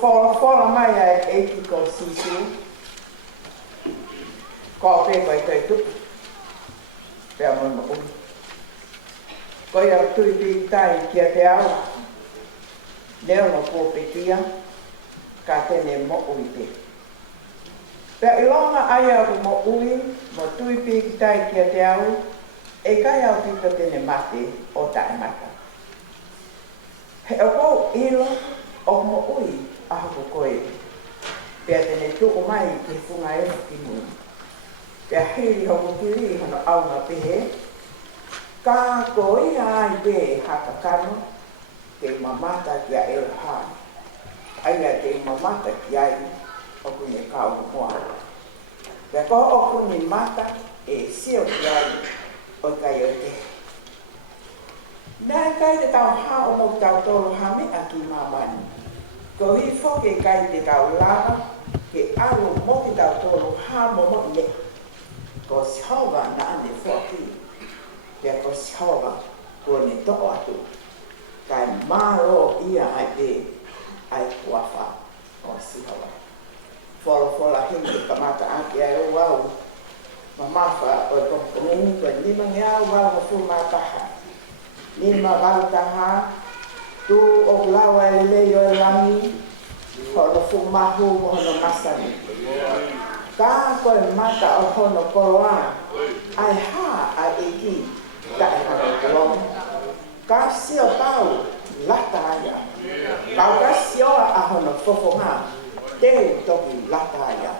whora mai e ki ko sisu. Ko pe ko te tu. Pe mo mo. Ko ia tu i tai ki te au. Leo no ko pe kia. Ka tene mo ui te. Pe ilonga aia ko mo ui, mo tui pe ki tai ki te au. E kai au tito tene mate o tae mata. He o kou ilo o mo ui a hoko koe. Pea tene tuku mai ke funga e ki mui. Pea hiri hoko kiri hano aunga pehe. Ka koi ai pe haka kano ke mamata ki a elha. Aia ke mamata ki ai o kune kau moa. Pea ko o kune mata e sio ki ai o kai o te. Nā kai te tau hā o mau tau tōru hame a ki mamani. Ko hi whoke kai te tau lava, ke aro mo te tau tōru hā mo mo ne. Ko sihawa na ane whoki. Pea ko sihawa ko ne toko atu. Kai maro ia ai te ai kuawha o sihawa. Whola hingi kamata ake ai o wau. Mamafa o tokomungu ka lima ngea wau mo fu mataha. Lima valtaha tu o lawa e lei o langi hono fu mahu mo hono masani. Ka koe mata o hono koroa ai ha a eki tae hana kolong. Ka sio tau lata aya. Ka sio a hono fofonga te toki lata aya.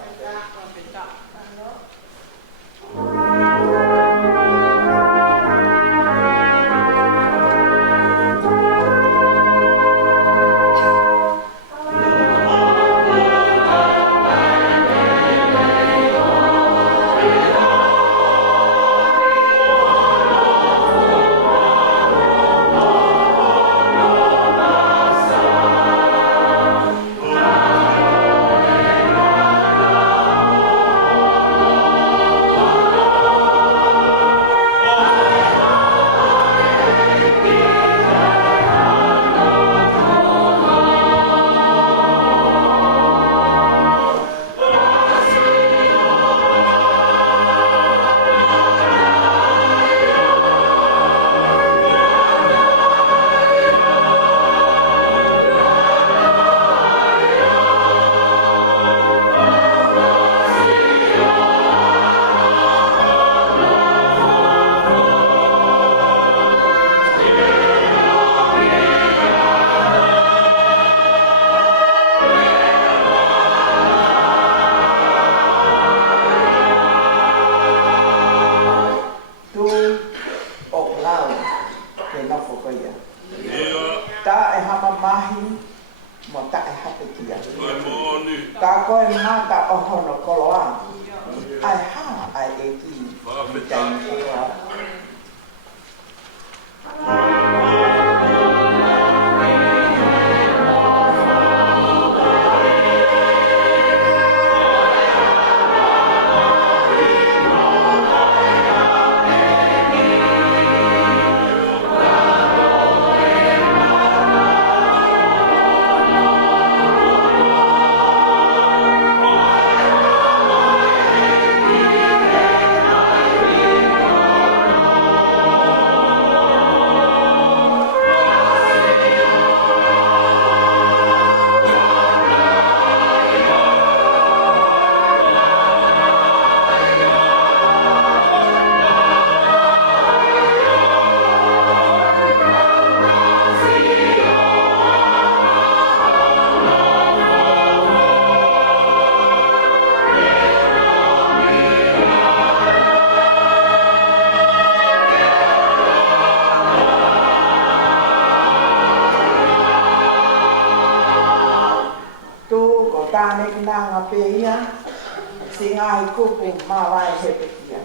Singai kupu mawai hepekia.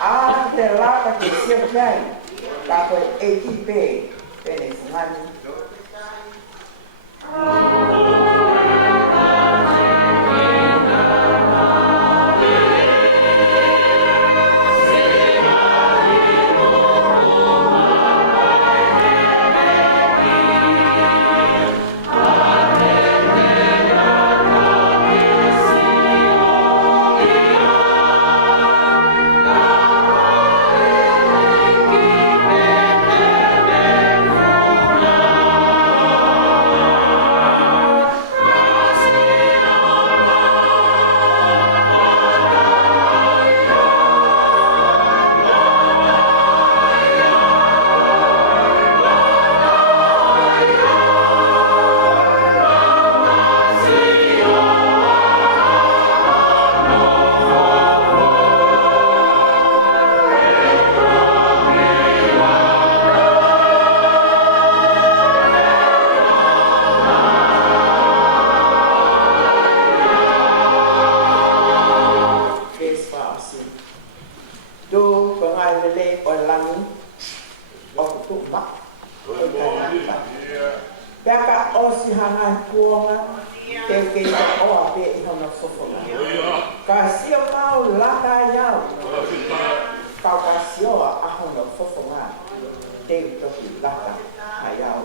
A te lata ke sio kai. Ka koe eki pe pene fungani. Amen. hanga kuonga ke o ape I hona fofonga. Ka sio mau lata yao. Ka sio a hona fofonga. Te toki lata a yao.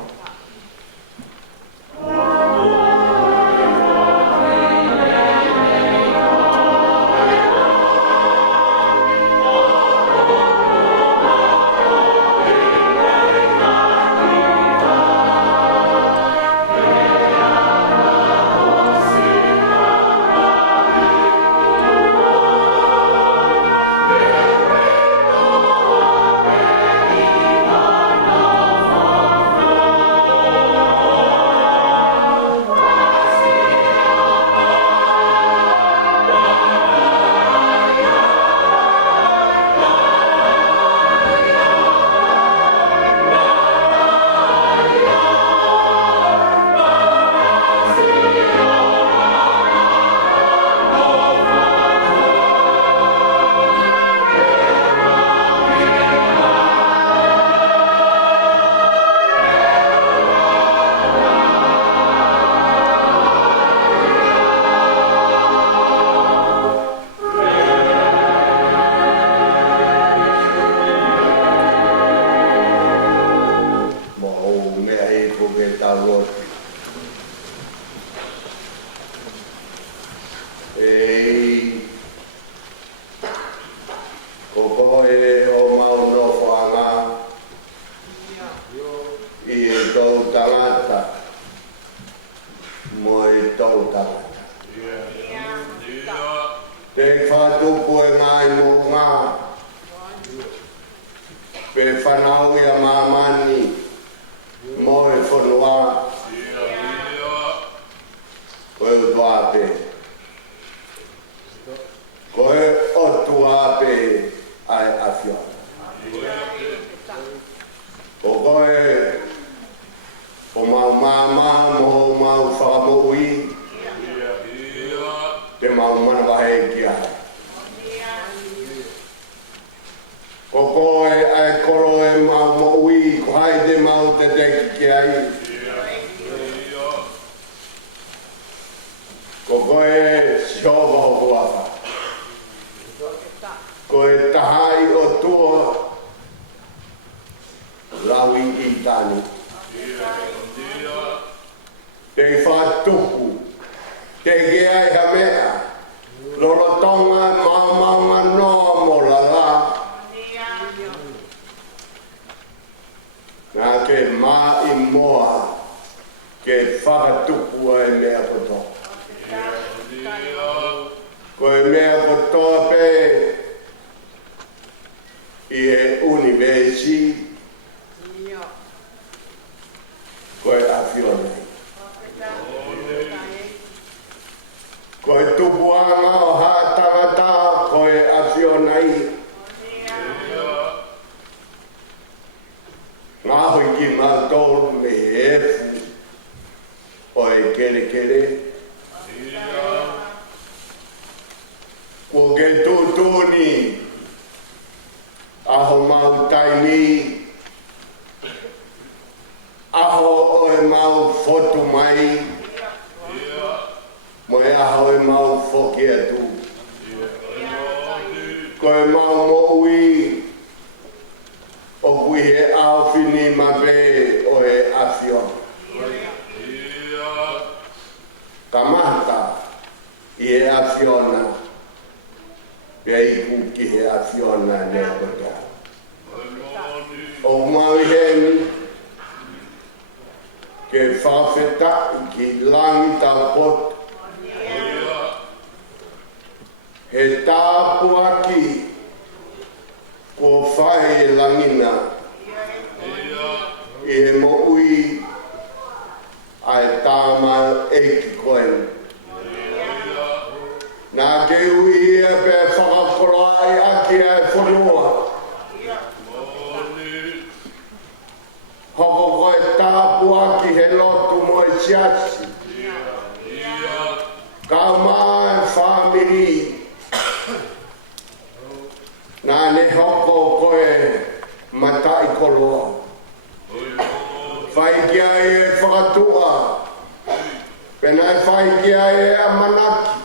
Pena e whai kia e a manaki.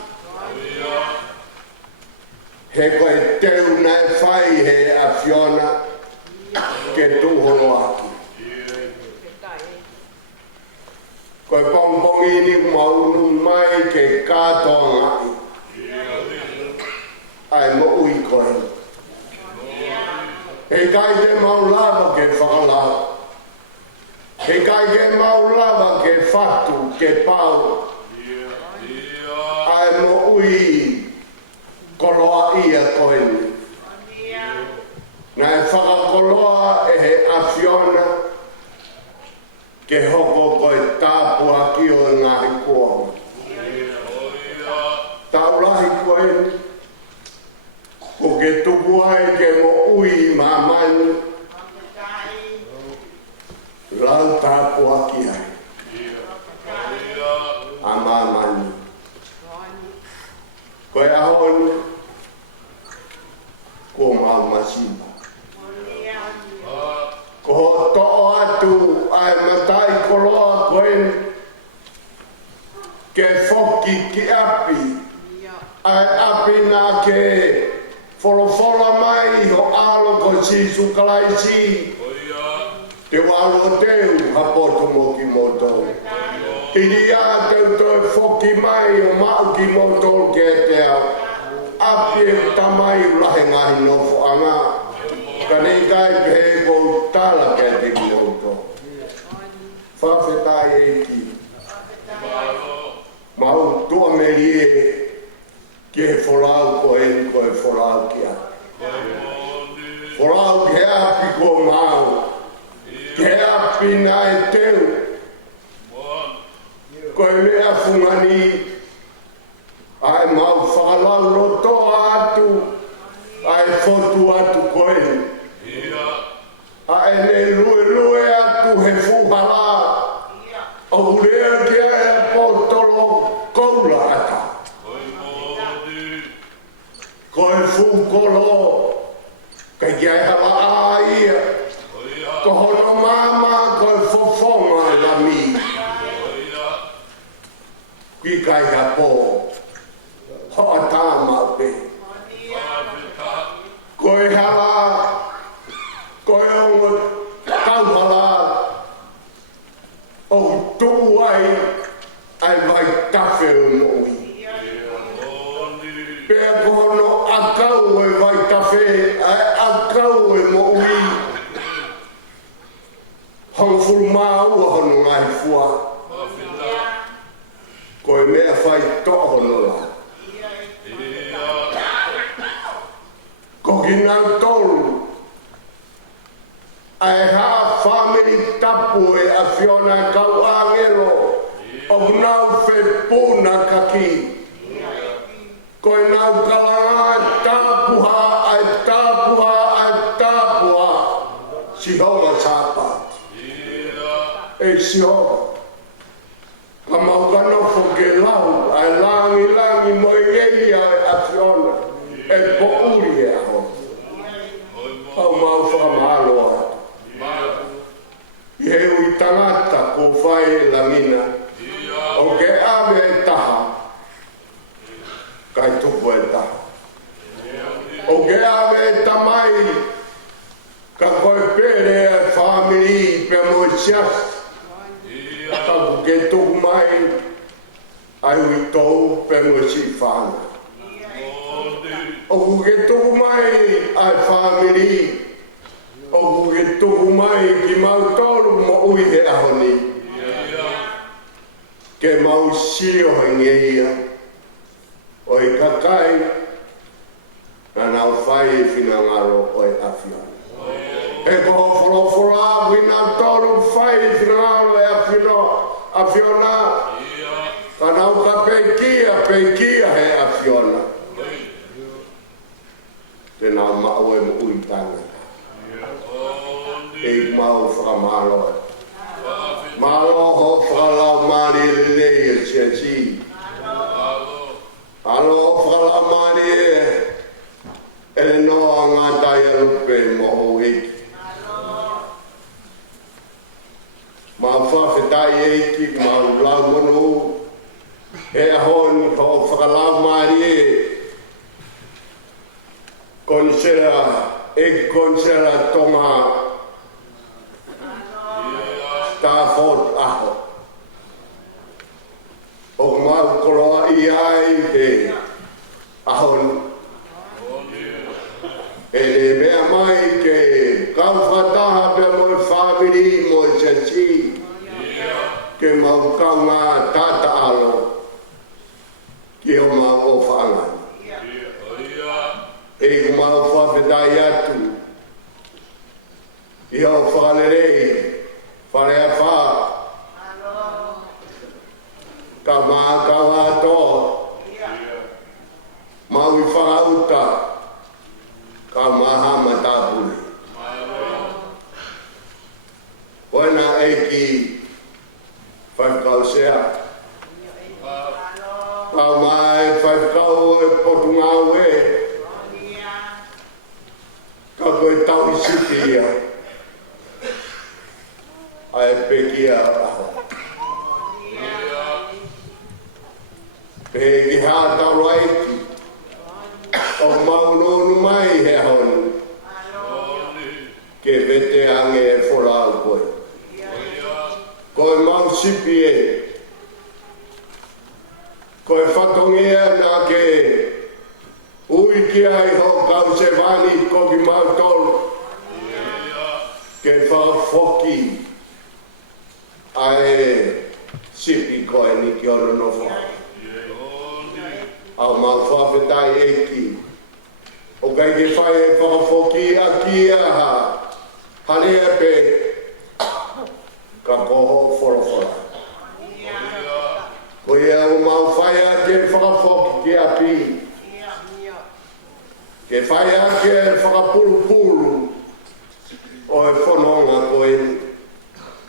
He koe teu na e whai he a Fiona ke tūhono aki. Koe pongpongi ni maunu mai ke kātoa ngai. Ai mo ui koe. He kai te maulava ke whakalava. He kai ke maulava ke whatu, ke pau. Ai mo ui koloa ia koe. Nai whakakoloa e he awhiona ke hoko koe tāpua ki o ngahi kua. Taulahi koe. Ko ke tuku ai ke mo ui mamani. Lau tāpua ki ai. A mamani. Koe ahoni. Ko mau masimba. Ko to'o atu ai matai koloa koe. Ke foki ki api. Ai api nā ke wholofola mai ho alo ko sisu kalaisi. Te walo teu hapoto mo ki moto. Tiri a teu toi foki mai o mau ki moto ke te au. Api e tamai ulahe ngahi nofo anga. Kanei kai pehe kou tala ke te ki moto. Whawhetai e ki. Mau tua meri e ke wholau ko e koe wholau ki a. Wholau ke api ko mau. Ke api na e teu. Koe mea fungani. Ai mau whakalau rotoa atu. Ai fotu atu koe. Ai ne lue atu he fuhala. O lea ki a e potolo koula ata. Koe fukolo, kai kia e hala aia. Ko hono mama, koe fofonga la mi. Ki kai hapo, hoa tāma pe. Koe hala, koe ongo tauhala. O tuu ai vai tafe o moi. Pea kohono akau e vai tafe, akau e mo ui. Hong furu maua hono ngai fua. Koe mea whai tohono la. Ko ki nau tolu. Ai ha family tapu e a Fiona kau angelo. O nau whepuna kaki. Koe nau kalanga tāpuha ai tāpuha Sihova sāpat. E Sihova. Ka mau ka nofo ke lau ai langi mo i eia a Fiona. E po uri e aho. Au mau whakamalo atu. I he ui tangata ko whai lamina. O ke ave e taha. Kai tupu e taha. O ke ave e tamai. Ka koe pere e family pe mo sias. Ka ke tupu mai. Ai ui tou pe mo si whana. O ke tupu mai ai family. O ke tupu mai ki mau tolu mo ui he ahoni. Ke mau sio hinge ia. O i kakai, na nau whai e whinangaro o i awhia. E koho wholofola, wina tolu whai e whinangaro e awhiona. Ka nau ka peikia he awhiona. Te nau mao e mo ui tangata. E i mau whakamalo e. Malo ho whakalau mari e lei e si. Alo whakamari e. Ele noa ngā tai alupe moho eiki. Ma whawhetai eiki, ma lau mono. e ahon ko whakalau maari konsera tonga ta fot aho o mau koloa i ai e ahon e le mea mai ke kau whataha pe mo family mo chasi ke mau kaunga tata alo ki o mau o whaanga e ku mau whawhetai atu i o whalerei wharea wha ka maa kau ato mau i whangauta ka maha matapuni koena e ki whaikau sea ka mai whaikau e potungau e ka koe tau i siki ia ai pekia aho pe ki hata raiki o maunonu mai he hon ke vete ange e wholau koe koe mau sipi e koe whatongia nā ke ui ki ai ho kau se vani ko ki mau tolu ke whawhoki ai sipi koe ni ki ono no whao au mau whawhetai e ki o kai ke whae e whawhoki a ki a ha harea pe ka koho whorofora ko ia o mau whae a ke whawhoki ki a pi ke whae a ke whakapulu o e whanonga koe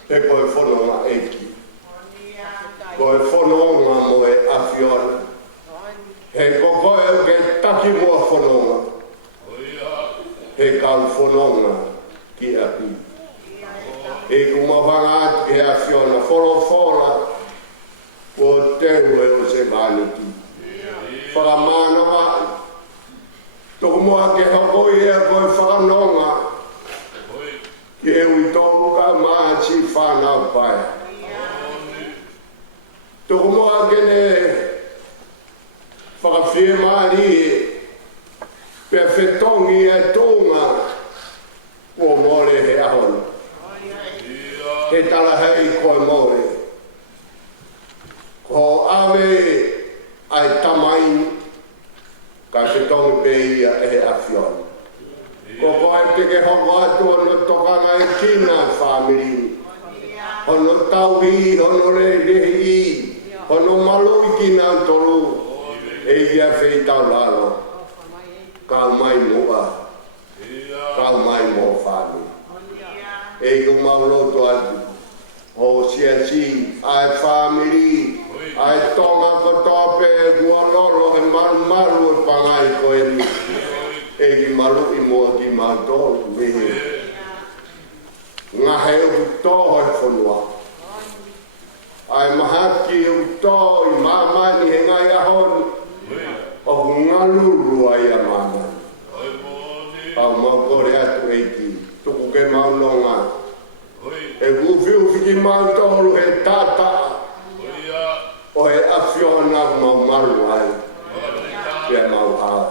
e koe whanonga e ki koe whanonga mo e awhiona he kokoe o ke taki mua whanonga he kau whanonga ki a pi e kumawhanga atu ke awhiona whorofora o teu e o se vaniti whakamana wai toko mua ke hakoi e koe whakanonga ki e ui tōru ka maa chi whanau pai toko mua ke ne whakawhia maari pe whetongi e tōnga o more he ahona he tala hei koe more ko awe ai tamai ka whetongi pe ia e awhiona ko koe te ke hoko atu ono tokanga e kina family ono tauhi ono rehi ono maloi kina tolu e ia whei tau lalo kau mai mua kau mai mo whani e ku mauloto atu o siasi ai family ai tonga ko tope kua lolo he maru e pangai ko e ni e ki maru i mua ki mātolu mehe ngā he u toho e whanua ai mahaki e u toho i mamani he ngai ahoni o ngaluru ai a mana au maukore atu eiki tuku ke maunonga e uwhiu whiki mātolu he tata o he awhiona mau maru ai pia mau hao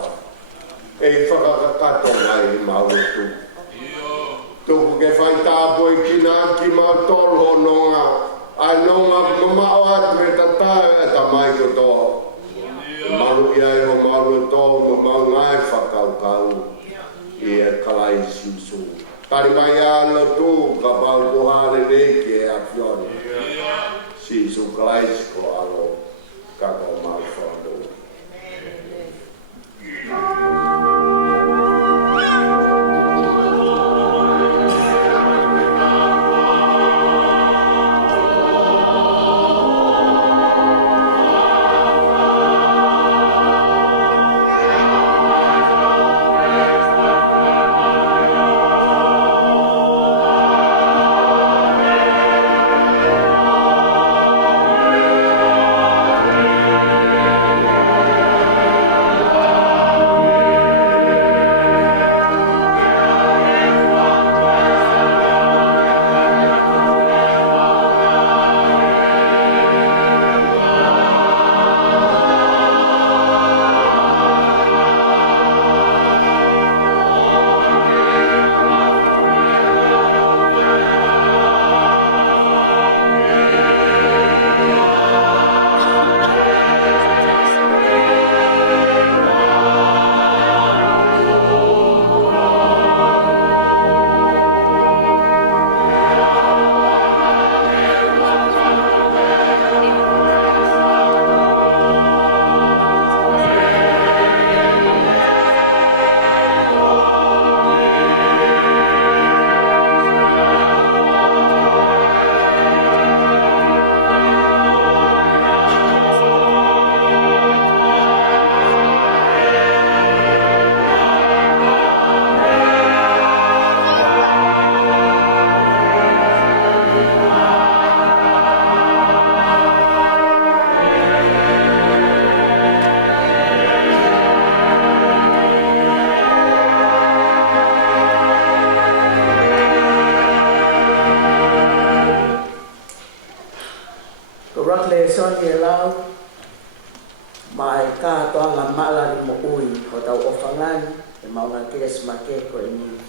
e whakakato mai i mautu tuku ke whaitapo i kina ki mātolu ho nonga ai nonga mamao atu e tatau e tamai ko toa maru ia e ho maru e tō mo mau ngai whakaukau i e kalai siusu. Tari mai alo tū ka pau kuhane neki e a whioni. Siusu kalai siko alo kako mau whanau. Amen. rakle son ye lau mai ka to nga mala ni mo ui ho tau ofangan e maunga kes make ko ini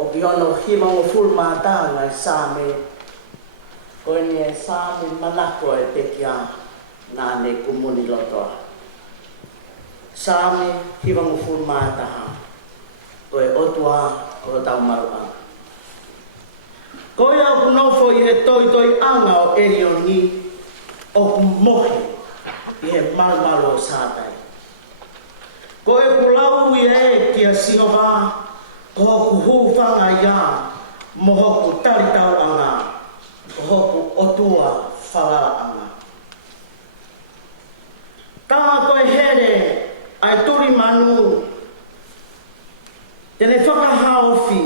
o biono hima o full mata nga same ko ini same malako e pekia na ne kumuni loto same hima o full mata ko e otua ko tau maruanga ko ia kunofo i he toi anga o Elioni o kumohi i he malmalo o sātai. Ko e pulau i e kia sioma ko hoku hūwhanga ia mo hoku taritau anga, ko hoku otua whalala anga. Tā koe here ai turi manu, tene whakahaofi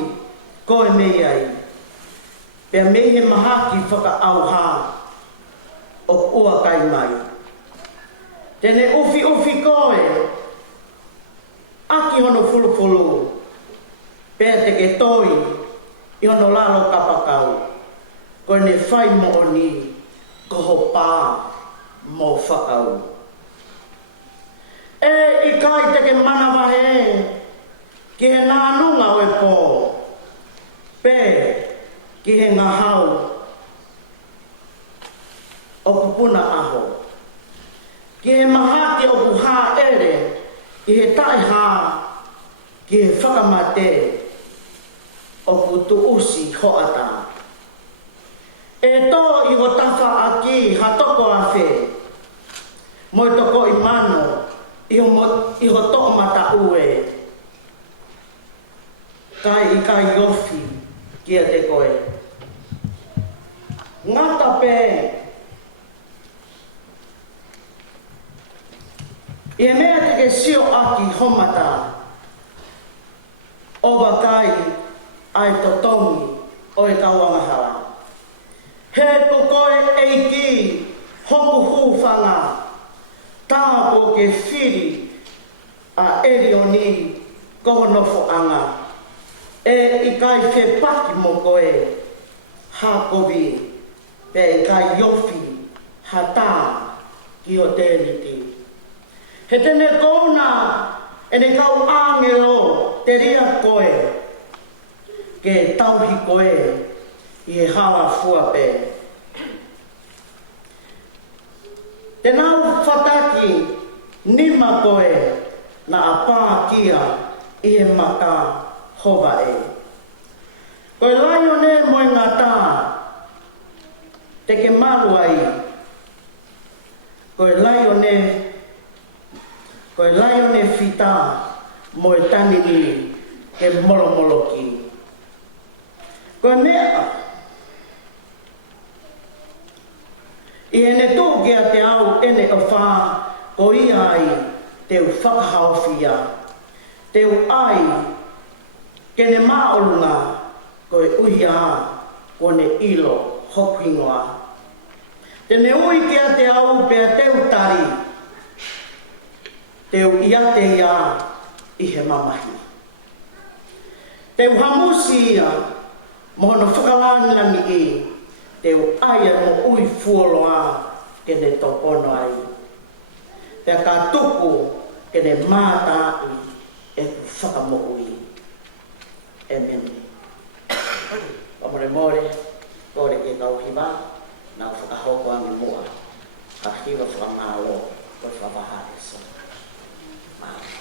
koe mei ai. Pea mei he mahaki whakaauha o ua kai mai. Tene ufi koe, aki hono fulufulu, pea te ke toi, i hono lalo kapakau, koe ne whai mo o ni, ko ho pā mo whakau. E i kai te ke manawahe, ki he nānunga o e pō, pea, ki he ngahau o kupuna aho. Ki he mahati o puha ere, ki he taiha, ki he whakamate o putu usi hoata. E tō i ho tafa aki ha toko a whe, mo i toko i mano, i ho toko mata ue. Kai i kai yofi, kia te koe. Ngata pe i mea te ke sio aki homata o wakai ai totongi o e kauangahara. He ko koe eiki hoku hūwhanga tāko ke whiri a Elioni kohonofo anga e i kai whe paki mo koe hakovi pe i kai yofi hata ki o teniti. He tene kouna e ne kau angelo te ria koe ke tauhi koe i he hawa fua pe. Te nau whataki nima koe na apā kia i he maka hova e. Koe lai o ne moe ngā tā te ke maru ai. Koe lai o ne whita mo e tangini ke molo ki. Koe mea i ene tō kia te au ene o whā ko ia ai teu whakahawhia, teu ai kene maolunga koe uia kone ilo hokingoa. Tene ui kia te au pea teu tari, teu ia te ia i he mamahi. Teu hamusi ia mohono whakalanilangi i, teu aia mo ui fuoloa kene topono ai. Pea ka tuku kene māta i e whakamo ui. Amen. Amore more, kore ke kau hiwa, na whakahoko angi mua. Ka hiwa whakangalo, koe whakahare so. Amen.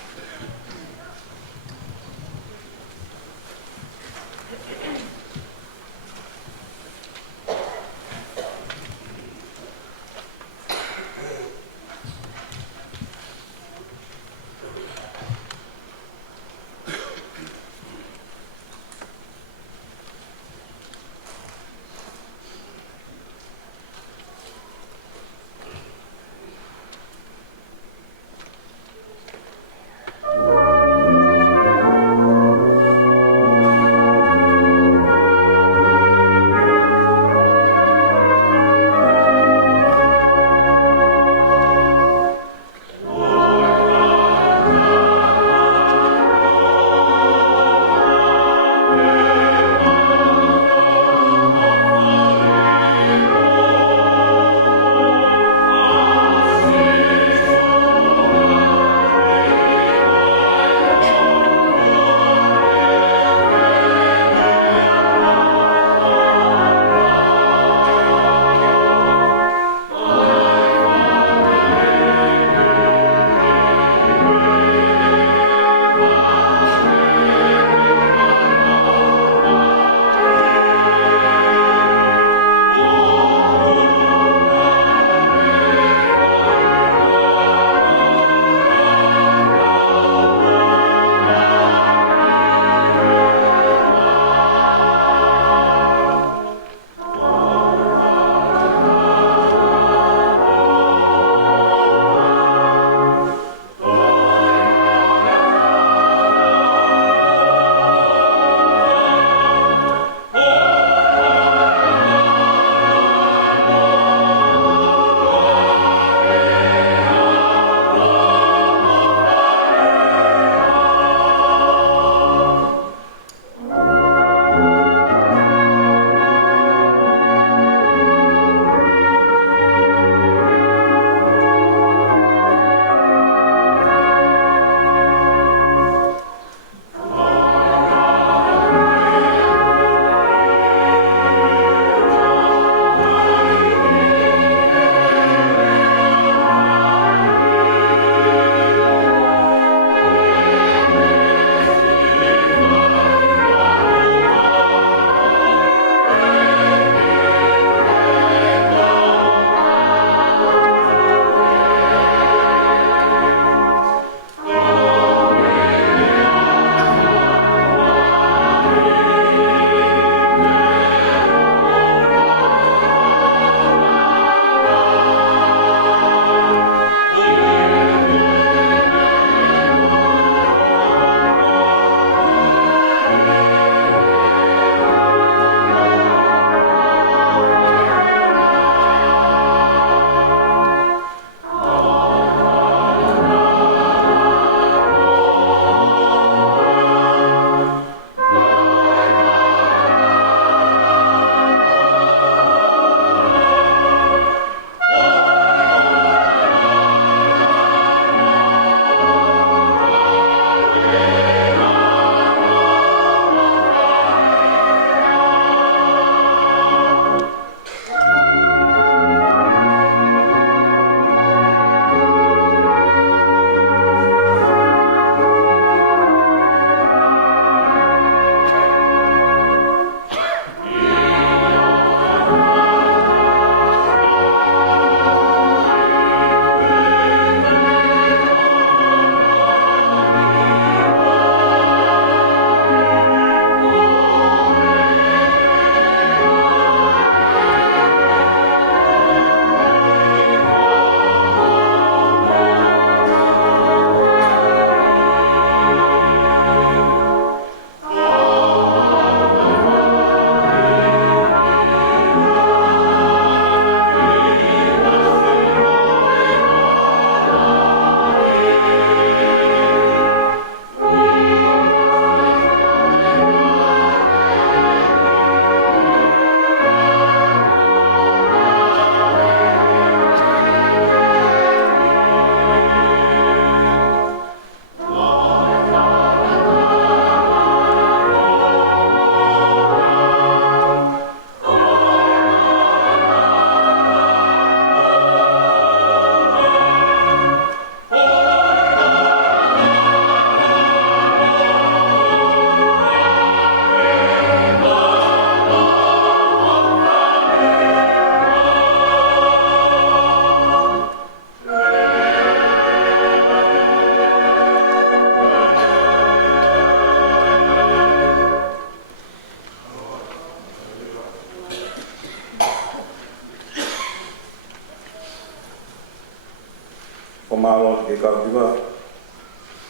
Pamalo ke kautiwa.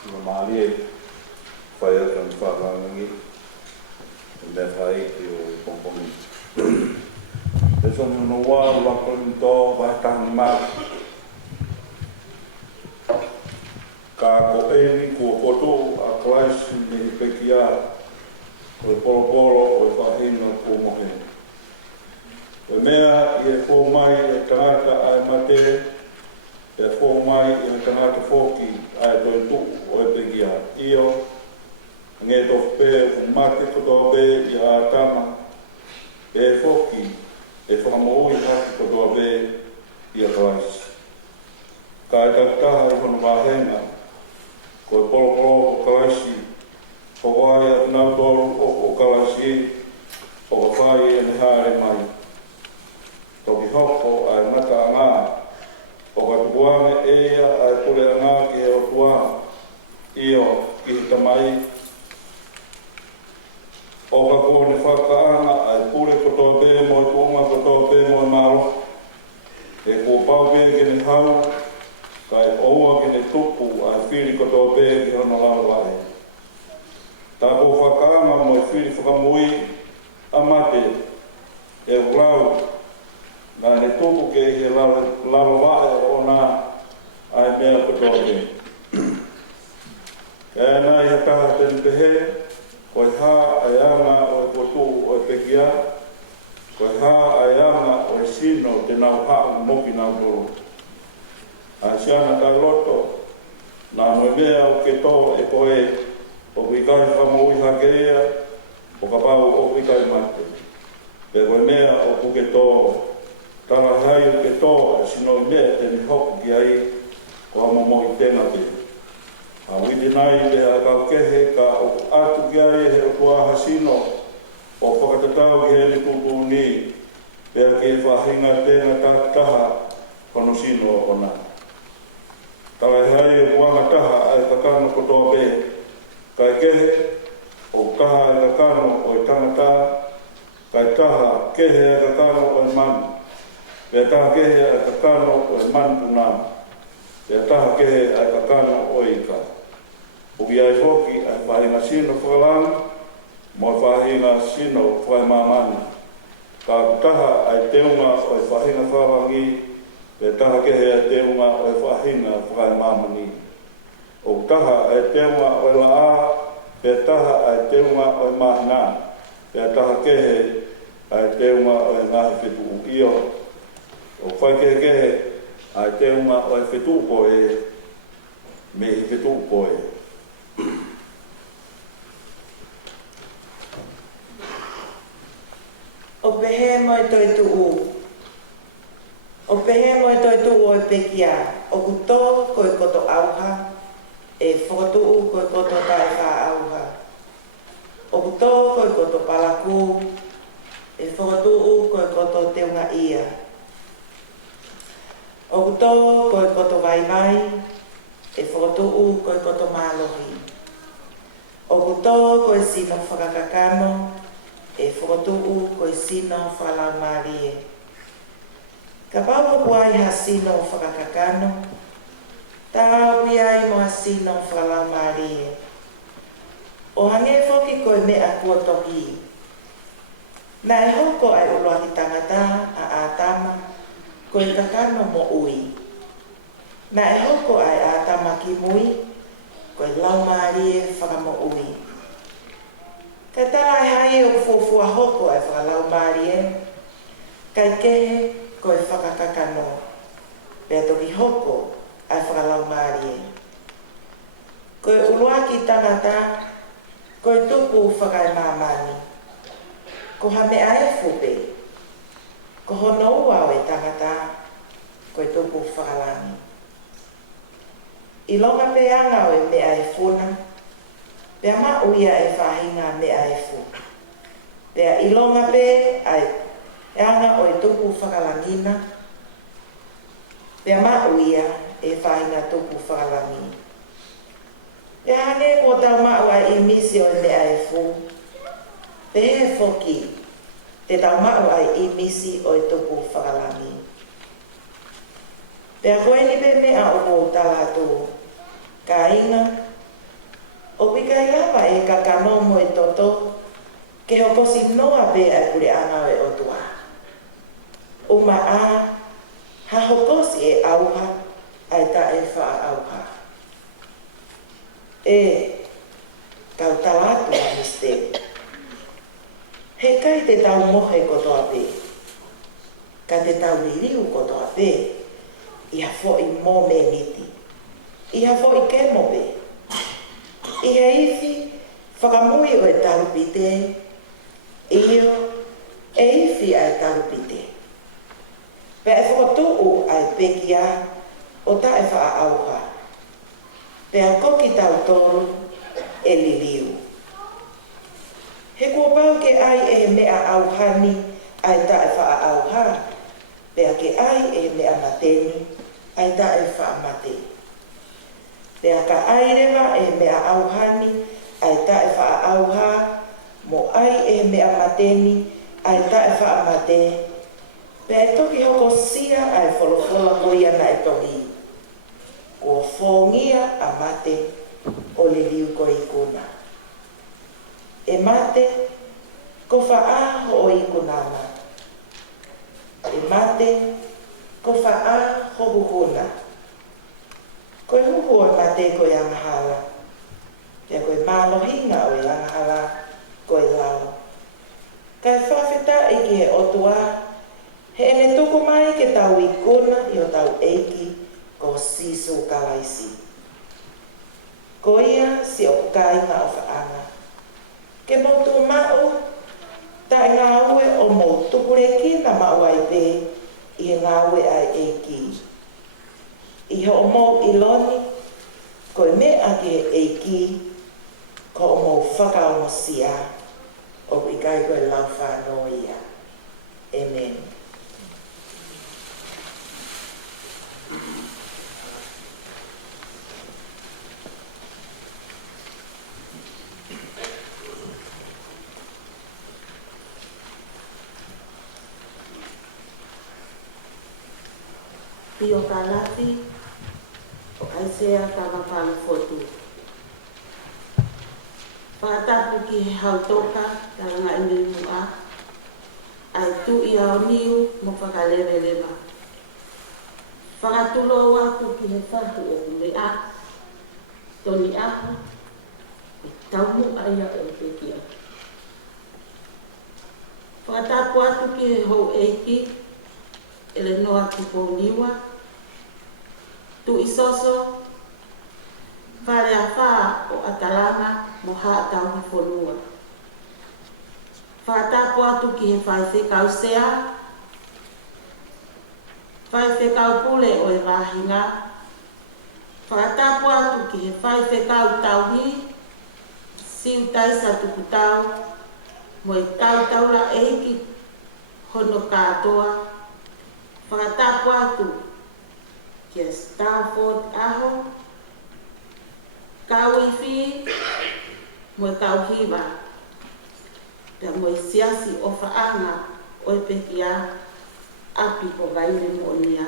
Mamali e whai atu an whakarangi. Me whai ki o pongpongi. Te sono no wā wakoni tō waitangi maa. Ka ko eni ko koto a klaisi me i pekia. O e polo polo o e whahino ko mohe. E mea i e fō mai e tangata ai mate. E fō mai i e tangata fōki ai toi tu o e pekia. Io, nge tofu pē fu mate kotoa pē i a tama. E fōki, e whakamoi haki kotoa pē i a klaisi. Ka e taktaha i hono wahenga. Ko e polo polo o klaisi. Ko wai at nau tolu o kalasi o ka whai e nehare mai. Toki hoko ai mata ngā. O ka tukuane eia ai pule ngā ki he o tuanga. Io ki hita mai. O ka kone whakaanga ai pule kotoa pē mo i tuunga kotoa pē mo i maro. E ko pau pē ki ne hau. Kai oua ki ne tupu ai whiri kotoa pē ki hono lau wae. Tā ko whakaanga mo i whiri whakamui a mate e urau nā ne tupu ke i lalo wae o nā ai mea kotoa pē. Kea nā i hakaha tēnu pehe, koi hā ai anga o e kotu o e pekia, koi hā ai anga o e sino te nau haa moki nau toro. Ai siana kai loto, nā moe mea o ke tō e koe o wikai whamui hakerea, o ka pau o wikai mate. Pe koe mea o kuke tō, tanga hai o ke tō, a sino i mea te ni hoku ki ai, ko hamo mo i tenga te. A wite nai te a kau kehe ka o atu ki ai he o tuaha sino, o whakatatau ki he ni kuku ni, pe a ke whahinga tenga tātaha, kono sino o nā. Tanga hai o kuanga taha ai kakano kotoa pē, kai kehe o kaha e kakano o i tangata, kai taha kehe e kakano o i manu, pia taha kehe e kakano o i manu punam, pia taha kehe e kakano o i ka. Uki ai hoki ai whahinga sino whakalang, mo i whahinga sino whaimamani. Ka taha ai teunga o i whahinga whakangi, pia taha kehe e teunga o i whahinga whaimamani. O taha e teunga o la a, pe taha e teunga o mahina, pe taha kehe e teunga o ngahi whetu io. O whai kehe e teunga o whetu poe, me i whetu poe. O pehe mo i toi tuu. O pehe mo i toi tuu o i pekia, o kuto ko i koto auha, e whakatuu koe koto tai wha auha. O kuto koe koto palaku, e whakatuu koe koto teunga ia. O kuto koe koto vaivai, e whakatuu koe koto mālohi. O kuto koe sino whakakakano, e whakatuu koe sino whalaumarie. Ka pau kuai ha sino whakakakano, tā wiai moa sino whalaumarie. O hange whoki koe mea kua tohi. Nā e hoko ai uloa ki tangata a ātama, koe kakano mo ui. Nā e hoko ai ātama ki mui, koe laumarie whakamo ui. Ka tara e hai o fufua hoko ai whakalaumarie, kai kehe koe whakakakano. Pea toki hoko ai whakalaumarie. Koe uloa ki tangata, koe tuku whakai mamani. Ko hame ai fupe. Ko hono ua o e tangata, koe tuku whakalani. I longa pe anga o e mea e funa, pea ma uia e whahinga mea e fu. Pea i longa pe ai anga o e tuku whakalangina, pea ma uia e whahinga tuku whakalangina. Pea hane ko tau mau ai i misi o e mea e fu, pe he foki te tau mau ai i misi o e tuku whakalangina. Pea koe ni pe mea o mo tālato ka inga. O pika i lava e ka kano mo e toto ke hokosi noa pe a kure anga e o tua. O ma a ha hokosi e auha ai ta e wha auha. E kau tālato a miste. He kai te tau mohe kotoa pe. Ka te tau liriu kotoa pe. Ia fo i mō me niti. Ia fo i ke mo pe. Ia ifi whakamui o e tarupite. Io e ifi a e tarupite. Pea e whakatuu a e pekia o ta e wha auha. Pea koki tau toru e liriu. He kua pau ke ai e mea auhani ai ta e wha auha. Pea ke ai e mea mateni ai ta e wha mate. Pea ka ai rewa e mea auhani ai ta e wha auha. Mo ai e mea mateni ai ta e wha mate. Pea e toki hoko sia ai wholofola koia na e toki. Kua whongia a mate o le liu ko i kuna. E mate, ko wha o i kunana. E mate, ko wha ho hukuna. Ko i huku o mate ko i angahala. Pea ko i mālohinga o i angahala ko i lao. Kai whawhita i ki he otua, he ene tuku mai ke tau i kuna i o tau eiki ko sisu kalaisi. Ko ia si o kukai ngā o whaanga. Ke motu mau, ta ngā ue o mo tukureki na mau ai pe i ngā ue ai eiki. I ho o mo iloni, ko i mea ke eiki, ko o mo whakaongo sia, o i kai koe lau whanau ia. Amen. Pio kalati, o kaisea kawakalu fotu. Whakatapu ki he hautoka, kalanga inu mua, ai tu i ao niu mo whakalewe lewa. Whakatulo watu ki he whahu o kule a, toni ahu, e taumu aia o pekia. Whakatapu atu ki he hou eiki, ele noa ki pōniwa, tu isoso, whare a wha o atalanga mo haa tau hi whonua. Whatapu atu ki he whai whekau sea, whai whekau pule o e wāhinga, whatapu atu ki he whai whekau tauhi, siu taisa tuku tau, mo e tau taura eiki hono kātoa, whakatapu atu ki a Stafford aho, kauiwhi mo e kauhiwa, pia mo e siasi o whaanga o e pekia api ko gaile mo nia.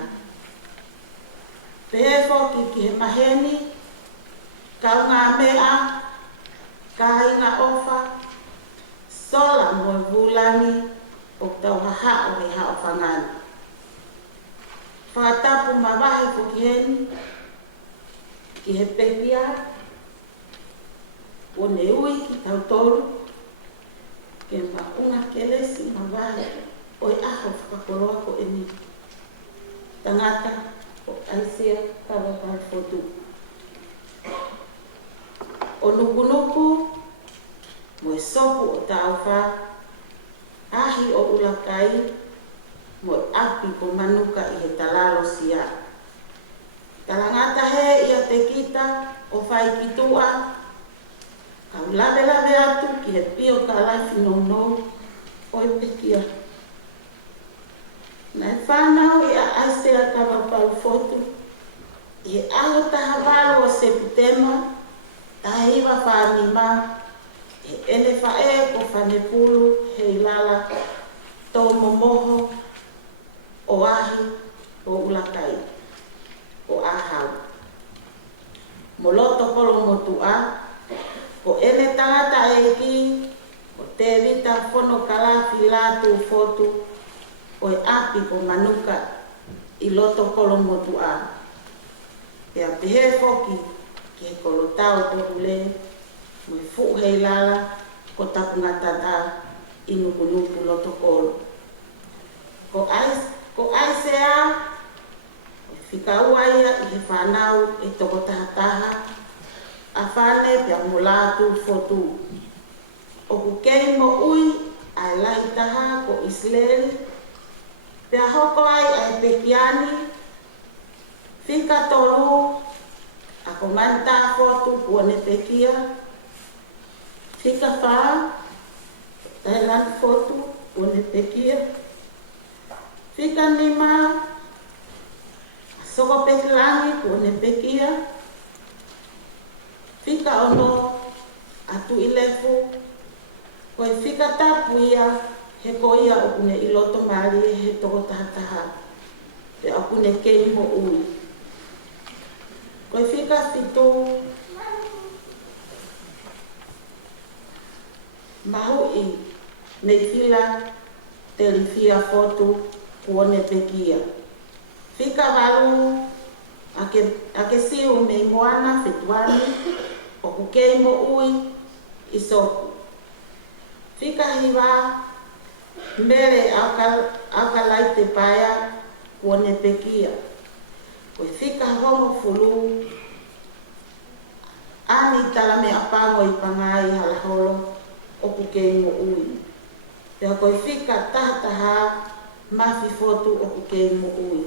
Pehe whoki ki he maheni, kau ngā mea, kāinga ofa, sola mo e vulani o tau haha o he hao whangani. Whakatapu mawahi ko ki heni, ki he pekia, o ne ui ki tau toru, ke maunga kelesi mawahi o e aho whakakoroa ko eni. Tangata o aisea kawakalu fotu. O nuku mo e sopu o tau wha, ahi o ulakai, mo api ko manuka i he talalo sia. Talangata he ia te kita o whai kitua, kau lawe atu ki he pio ka laifi no o i pekia. Nai whanau i a aisea kawakalu fotu, i he aho taha walo o Seputema, tahiwa whanima, he ele whae ko whanepulu he ilala tō momoho o ahi o ulakai. Moloto kolo motua, ko ene tangata e ki, o te rita fono kalafi latu fotu, o e api ko manuka i loto kolo motua. Pea pehe foki ki he kolo tau to hule, mo i fu hei lala, ko tapu ngatata i nuku loto kolo. Ko ai sea, whika uaia i he whanau e toko tahataha, a whane pia mulatu fotu. O ku kei mo ui ai lahi taha ko Isleli, pia hoko ai ai pekiani, whika tolu, a ko manta fotu kuone pekia, whika wha, Thailand fotu kuone pekia, whika nima, soko pekilangi kuone pekia, whika ono atu ilefu, koe whika tapu ia he ko ia o kune iloto maari e he toko tahataha, te o kune kei mo ui. Koe whika whitu, mahu i nei fila te rifia fotu kuone pekia. Whika walu ake siu me moana whituani o ku kei mo ui i soku. Whika hiwa mere akalai te paia kuone pekia. Koe whika hongo fulu ani talame apango i pangai halaholo o ku kei mo ui. Pea koe whika tahataha mafi fotu o ku kei mo ui.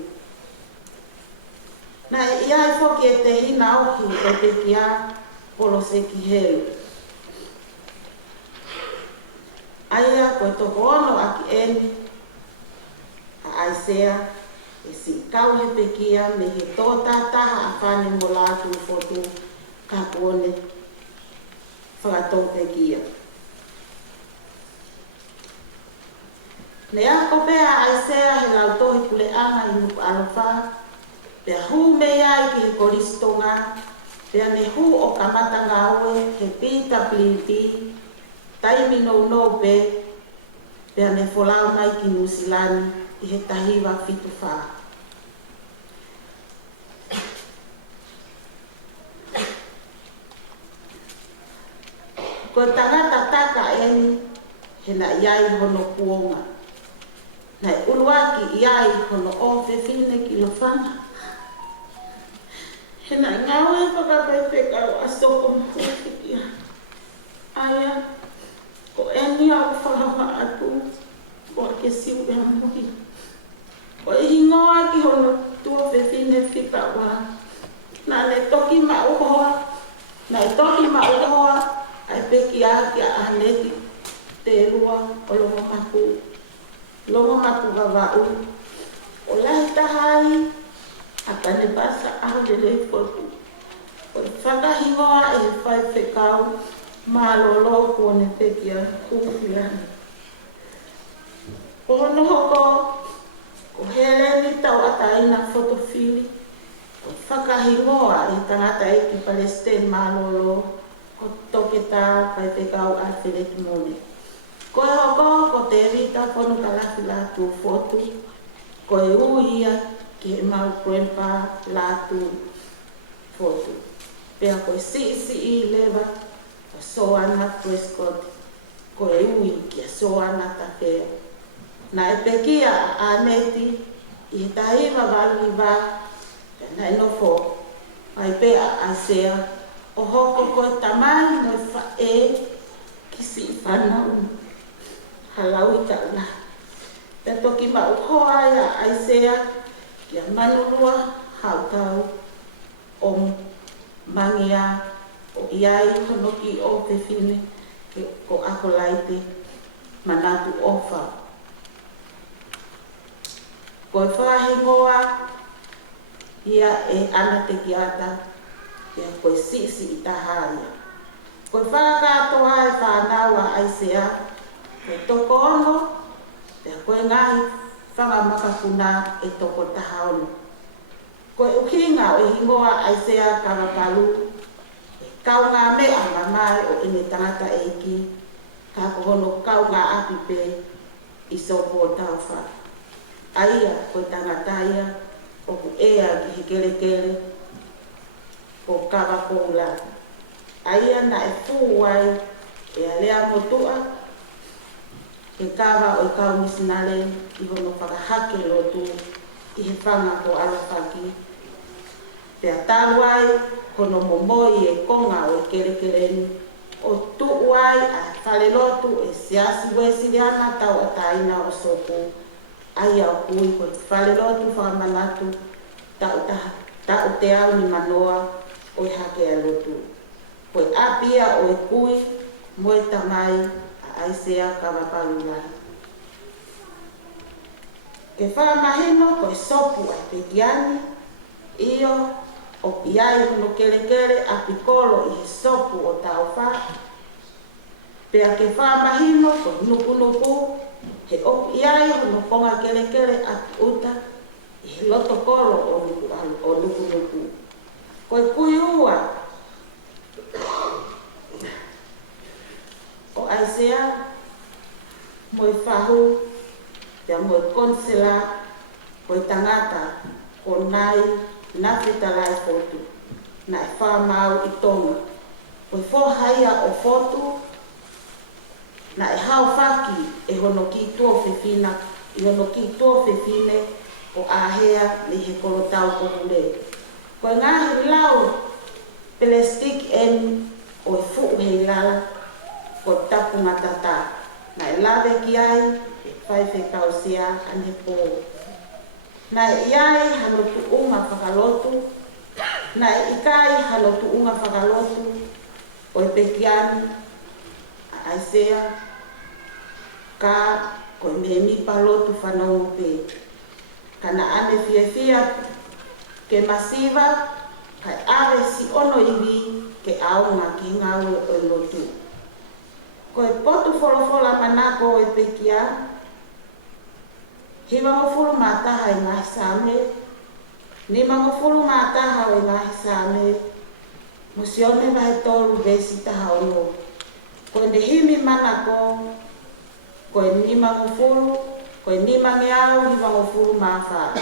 Na iai foki e te hina ohi o te kia polo se ki helu. Aia koe toko ono aki eni a aisea e si kau he te kia me he tōta taha a whane mo lātu fotu ka kuone whakatō te kia. Ne a kopea aisea he lautohi kule anga i nuku alawha, pea hu mea i ki he koristonga, pea ne hu o kamata ngaue he pita pilipi, taimi no pe, pea ne wholau mai ki Nusilani i he tahiwa fitu wha. Ko tangata taka eni he na iai hono kuonga. Nei uluaki iai hono o fefine ki lo whanga. He na ngaue whakapai whekau a soko mhuwhikia. Aia, ko eni au whakawa atu, ko ake siu e amuhi. Ko i hingoa ki hono tua fefine whikawa. Na ne toki ma uhoa, na toki ma uhoa, ai peki aki a aneti te rua o longo maku. Longo maku wawau. O lahi tahai, a kane basa au de lei fotu. O whakahingoa e whai whekau, malolo kuone pekia kuwhiani. Ko hono hoko, ko heleni tau ataina fotofili, ko whakahingoa e tangata e ki Palestine malolo, ko toke tā pai whekau a wheneki mone. Ko e hoko, ko te rita whonu kalaki lātu fotu, ko e uia ki he mau grandpa lātu fotu. Pea ko e si lewa, ko Soana Prescott, ko e ui ki a Soana Tafea. Na e pekia a neti, i he tahiwa walu i wā, na e nofo, ai pea a sea, o hoko ko e tamai mo e whae, ki si whanau, halau i taula. Pea toki ma uhoa ia ai sea, ki a manurua hautau, o mangia, o iai honoki o te whine, ko ako laite, manatu ofa. Ko e whahingoa, ia e ana te kiata, ia ko e sisi i tahaia. Ko e whakatoa e whanaua aisea, ko e toko ono, ia ko e ngahi whangamakakuna e toko tahaono. Ko e ukinga o e hingoa aisea karapalu, kau ngā mea mamai o ene tangata eiki, ka kohono kau ngā api pe i sopo o tauwha. Aia koe tangata ia, o ku ea ki he kere kere, o kawa koula. Aia na e fūwai, e a lea motua, e kawa o i kau misinale, i hono whakahake lotu, i he whanga ko alawhaki. Pea tāwai, kono momoi e konga o e kere kereni, o tuuai a whale lotu e siasi wesi leana tau a taina o soku. Aia o kui ko te whale lotu whamanatu, tau te au ni manoa o i hake a lotu. Ko e apia o e kui, moe tamai a aisea kawapalulai. Ke whamahino ko e sopu a te kiani, iyo o piai no kere kere a pikolo i he sopu o tauwha. Pea ke whamahino ko nuku nuku, he o piai no konga kere kere a uta, i he loto koro o nuku nuku. Ko e kui ua, o aisea, mo e whahu, pea mo e konsela, ko e tangata, ko nai, na whitalai fotu, na e whamau i tonga. Ko e whohaia o fotu, na e hau whaki e hono ki tō whiwhina, i hono ki tō whiwhine o āhea ni he koro tau kohule. Ko e ngahi lau, pelastik en o e fuu hei lala, ko tapu ngatata. Na e lawe ki ai, e whaiwhe kausia an he pō. Na e iai hano tuunga whakalotu, na e ikai hano tuunga whakalotu, o e pekiani, a aisea, ka ko e mehemi palotu whanau pe. Kana ane fia ke masiva, kai awe si ono iwi ke aunga ki ngau o e lotu. Ko e potu wholofola manako o e pekia, hiwa mofuru mataha i ngahi same, ni mangofuru mataha o i ngahi same, musione vahe tolu vesi taha ono. Ko e himi manako, ko e ni mangofuru, ko e ni mangeau hi mangofuru mafa.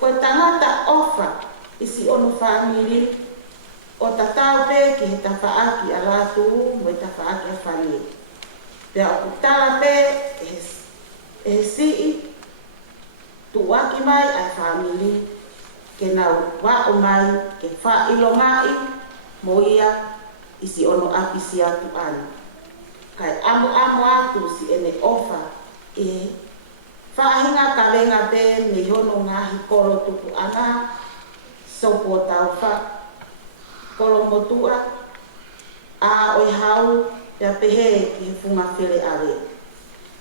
Ko e tangata ofa isi ono family, o tatau pe ki he tapaaki a latu, mo e tapaaki a whani. Pea o kutala pe e sii, tuwaki mai a family, ke nau wao mai, ke wha ilongai, mo ia isi ono apisi atu anu. Kai amo atu si ene ofa, e whahinga kawenga pe me hono ngahi koro tuku ana, sopo tau wha, koro motua, a oi hau, pia pehe ki funga where awe.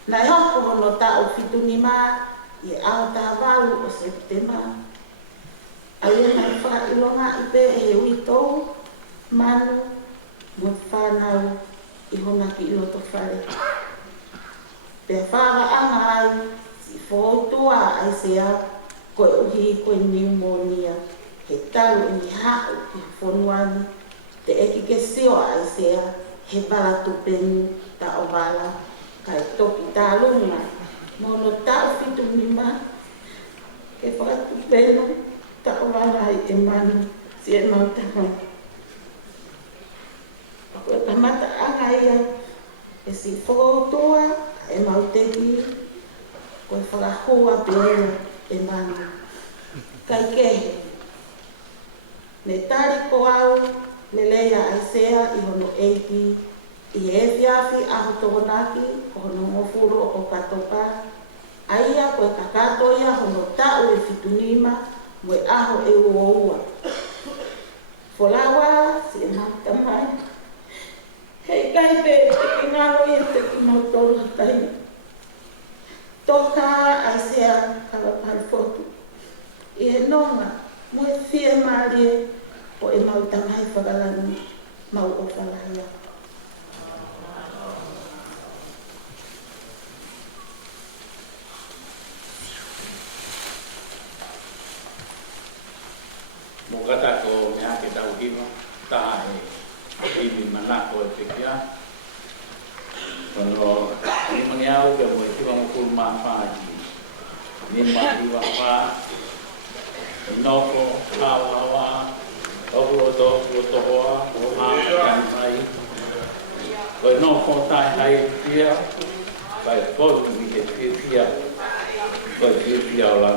Na e hoko hono tau whituni mā, i e ao tāwaru o Septemba. Aia mai whailonga i pe e he uitou, manu, mo whanau, i hona ki i loto whare. Pea whawa anga ai, si whautua ai sea, koe uhi koe pneumonia, he talu i hau ki whonuani, te eki ke seo ai sea, he wala tupenu ta o wala, kai toki tālunga, mono tau whitu nima, ke whakatu pēno, ta o wala i te manu, si e mautama. Ako e kamata anga ia, e si whakautoa, e mauteki, ko e whakahua pēna e manu. Kai kehe, ne tari ko au, le leia ai sea i hono eiki, i e whiawhi aho tokonaki, o hono ngofuro o katopa, aia koe kakatoia hono tau e fitunima, mo e aho e uoua. Folawa, si e matamai, hei kai pe te ngaro i te kimautoro taina. Toka ai sea kalapari fotu. I he nonga, mo e fie marie, o e mautamai whakalani, mau o whalahia. Mo kata ko me ke tau hiwa ta e mi mana ko te kia kono ni mangiau ke mo hiwa mo kul ma pa ni ma hiwa pa no ko lawa o to hoa o ha kan mai ko no ko tai hai kia kai ko ni ke kia ko kia la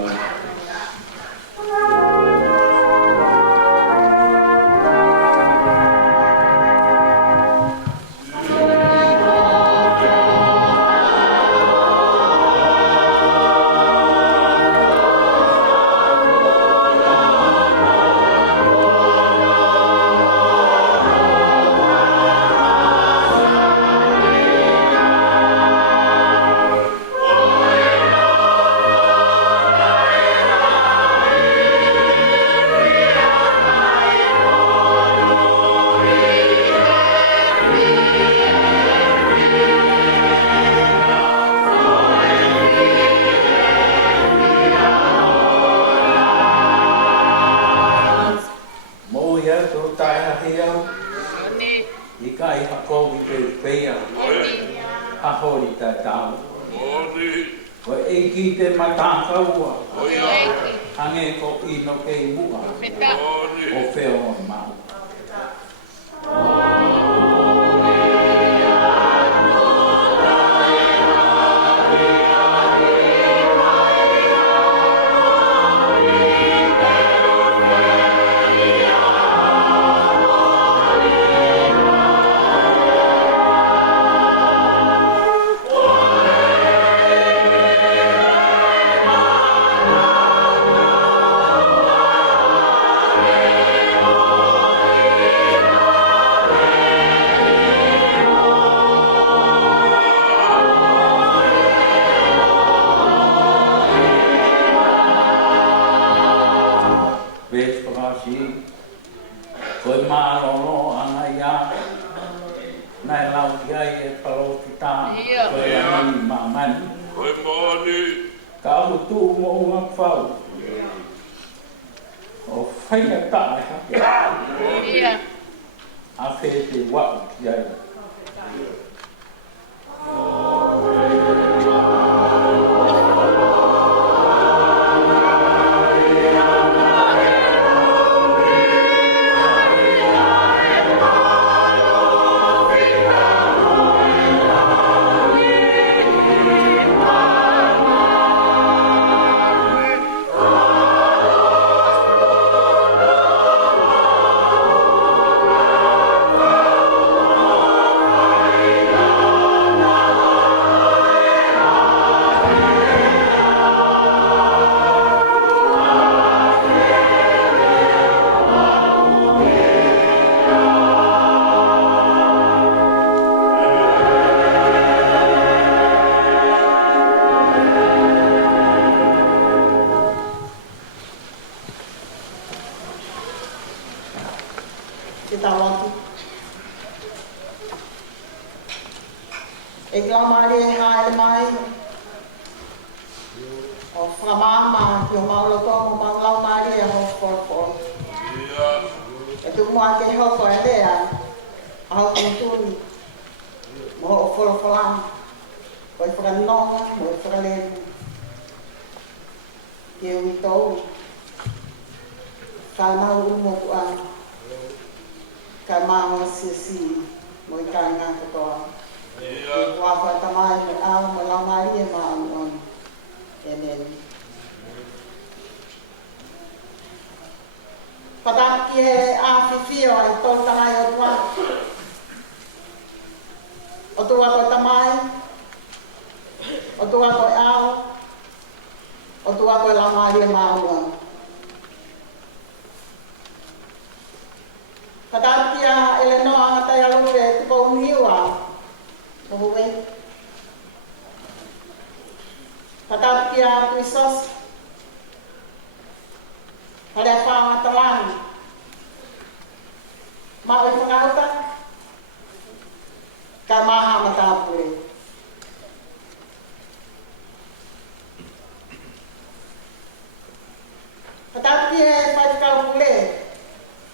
Tetapi pada kau boleh,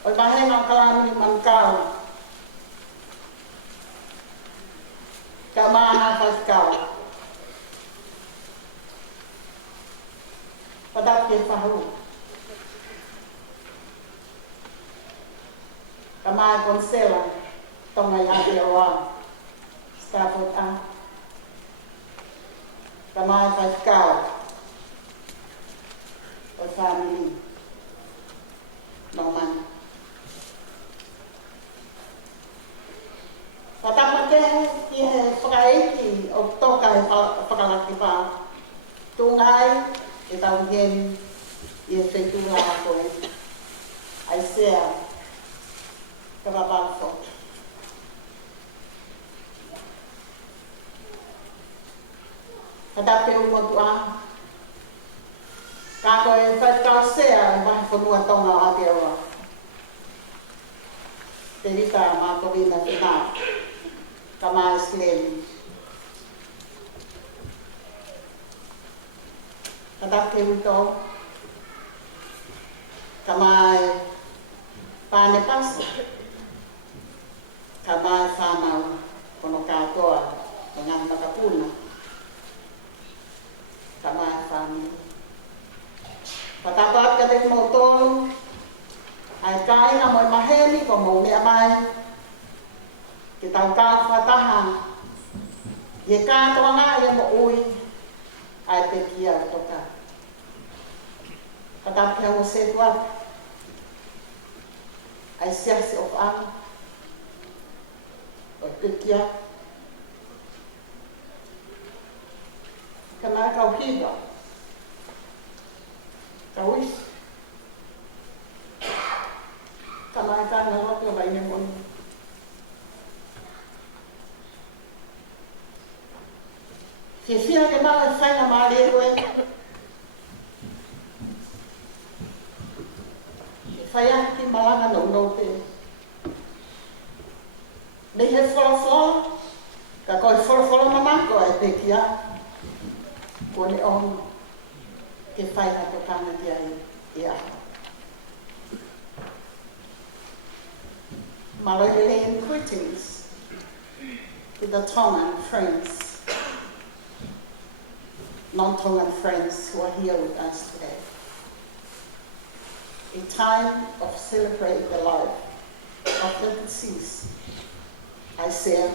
oleh kalami mankau. Kamaha fatkau. Padat ke fahu. Kamaha konsela tonga yaki awam. Stafford a. Kamaha fatkau. O family. No man. Patapake ia whakaiti o toka e whakalaki pā. Tūngai e tau gen i e whetūra ako ai sea kawapāwho. Patape o motua. Kako e whaitau sea e mahi whanua tonga o Aotearoa. Te rita mā kowina whina. Kama Islam. Kadake wito. Kama pane pasa. Kama whanau kono katoa. Dengan makapuna. Kama whanau. Patapat katek mo tolu. Ai kai na mo maheli ko mo ni amai. Kita ka fataha. Ye ka to nga ye mo ui. Ai pe kia to ka. Kata pia mo se tuat. Ai sia se of ang. O pe kia. Kana ka hiba. Ka wis. Kana ka na roto ba ine mo. Que fia que mal fai na mare koe. Fai aki malanga no te. Nei he whora, ka koe whora mamako e te kia. Kone on ke whai na to tana te ai e aha. Malole greetings to the Tongan friends. Non-Tongan friends who are here with us today. A time of celebrating the life of the deceased, Isaiah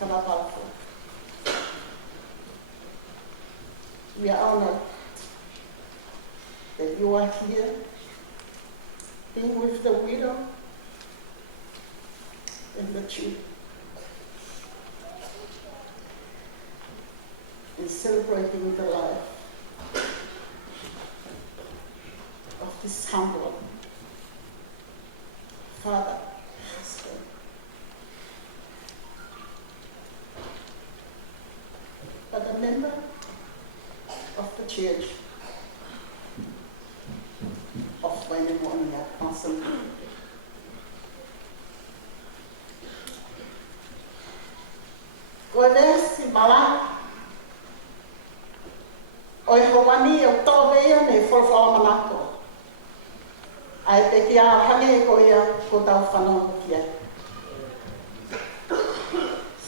Kamapalfu. We are honored that you are here, being with the widow and the children. In celebrating the life of this humble father, husband, but a member of the church of Wainemonia Council. Godes y Malang. O e hawani o tō veia ne whorwhala manako. Ai te kia hane ko ia ko tau whanau kia.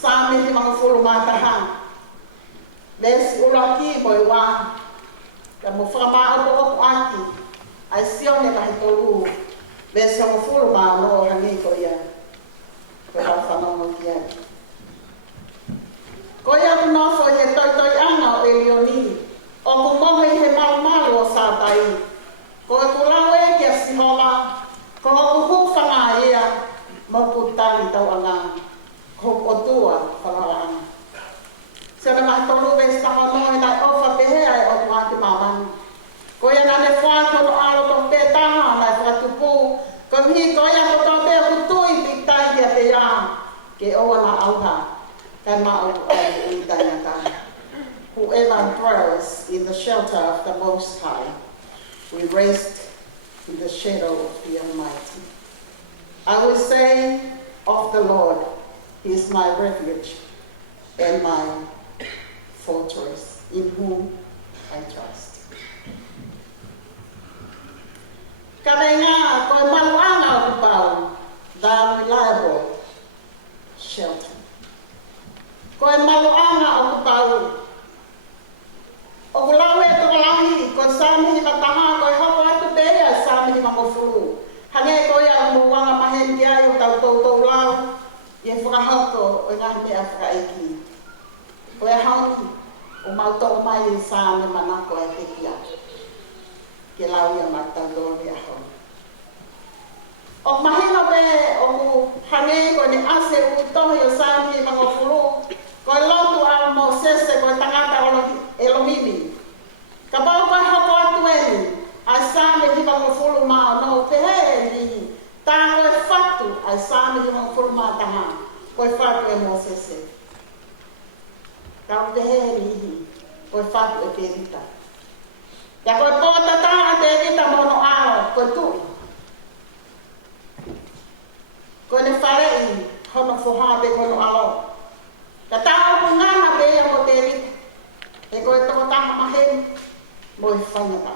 Sā me he mga whuru mātaha. Lesi uraki mo i wā. Ka mo whakamā o oku aki. Ai sione kahi tolu. Lesi o mga whuru mā no hane ko ia. Ko tau whanau kia. Ko ia kunofo i he toi anga o Elioni. O kumohe he malu o sātai. Ko e kulawe kia sihola. Ko o kuhufanga ia. Mo kutali tau anga. Ko o tua whalaanga. Sena mahi tolu wes taha noe nai ofa pehe ai o tuaki mamani. Ko ia nane whātono alo ko te taha nai whatupu. Ko mihi ko ia ko tō te kutui pitai kia te ia. Ke oa na auha. Kai mao ai uitai na tāna. Whoever dwells in the shelter of the Most High will rest in the shadow of the Almighty. I will say of the Lord, He is my refuge and my fortress, in whom I trust. Ka renga, koe maluanga o te pau. shelter. Ko e maluanga o ku tau. O ku lau e tuka langi, ko sami ma taha, ko e hoko atu te ea sami ma kofuru. Hange ko ia mo wanga mahen ki ai o tau tau lau, i e whakahauko o i ngahi mea whakaiki. Ko e haunki, o mauto mai i sami manako e te kia. Ke lau ia matau lori a hau. O mahina be o ku hange ko ni ase u tohi o sami ma kofuru, ko e lotu a mo sese ko e tangata Elohimi. Ka pau kai hoko atu eni, ai sami hiva kofuru ma no pehe ni, tā koe whatu ai sami hiva kofuru ma taha, koe whatu e mo sese. Kau pehe ni, koe whatu e te rita. Ya koe pōta tāna te rita mono ao, koe tui. Koe ne wharei, hono whohape kono alo. Ka tāo ko ngana pēia mo te rita. E koe toko taha maheni, mo i whainata.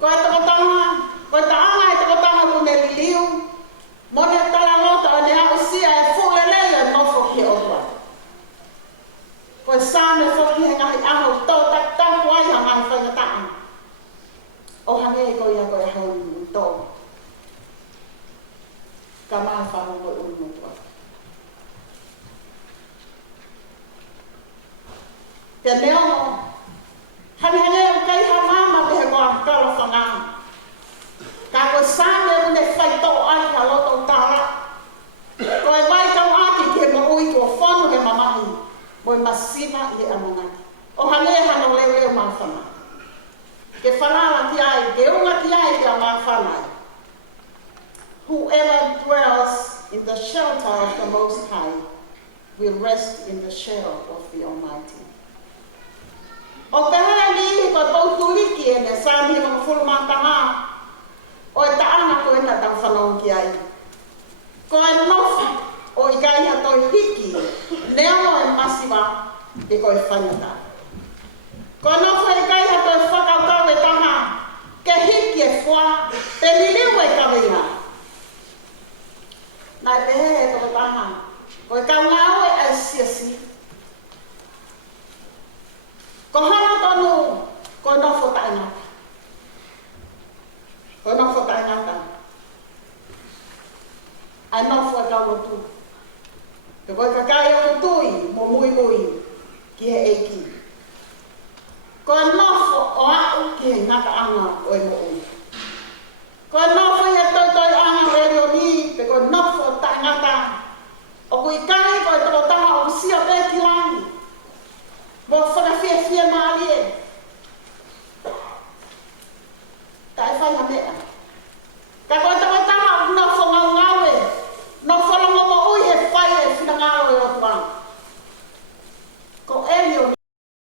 Koe toko taha e toko taha ko ne liliu, mo ne talangota o ne ao sia e fulelei e nofo ki otua. Koe sāme whoki he ngahi aho, tō taku ai ha mai whainata. O hange e koe ia koe hau ni tō. Ka maa whahu koe unu tua. Te meo, hange o kai ha mama te he koa kala whanga. Ka koe sāme une whaito ai ka loto tāra. Koe vai kau ati ki he maui kua whanu he mamahi. Moe masina i e amanaki. O hange hano leo leo maa whana. Ke whanala ki ai, ke unga ki ai ki a maa whanai. Whoever dwells in the shelter of the Most High will rest in the shadow of the Almighty. O te hea ni ko tau tuliki e ne sāmi mga fulumataha, o e taanga ko e na tau whanau ki ai. Ko e nofa o i kai ha toi hiki, neo e masiwa e ko e whanata. Ko e nofa i kai ha toi whakaukau e taha, ke hiki e wha, te niliu e kawinga. Nai pehe e toko taha, ko e kau ngau e ai siasi. Ko hana tonu, ko nofo taingata. Ko nofo taingata. Ai nofo e kau rotu. Te koe ka kai o tui, mo mui mui, ki he eiki. Ko nofo o au ki he ngata anga o e mo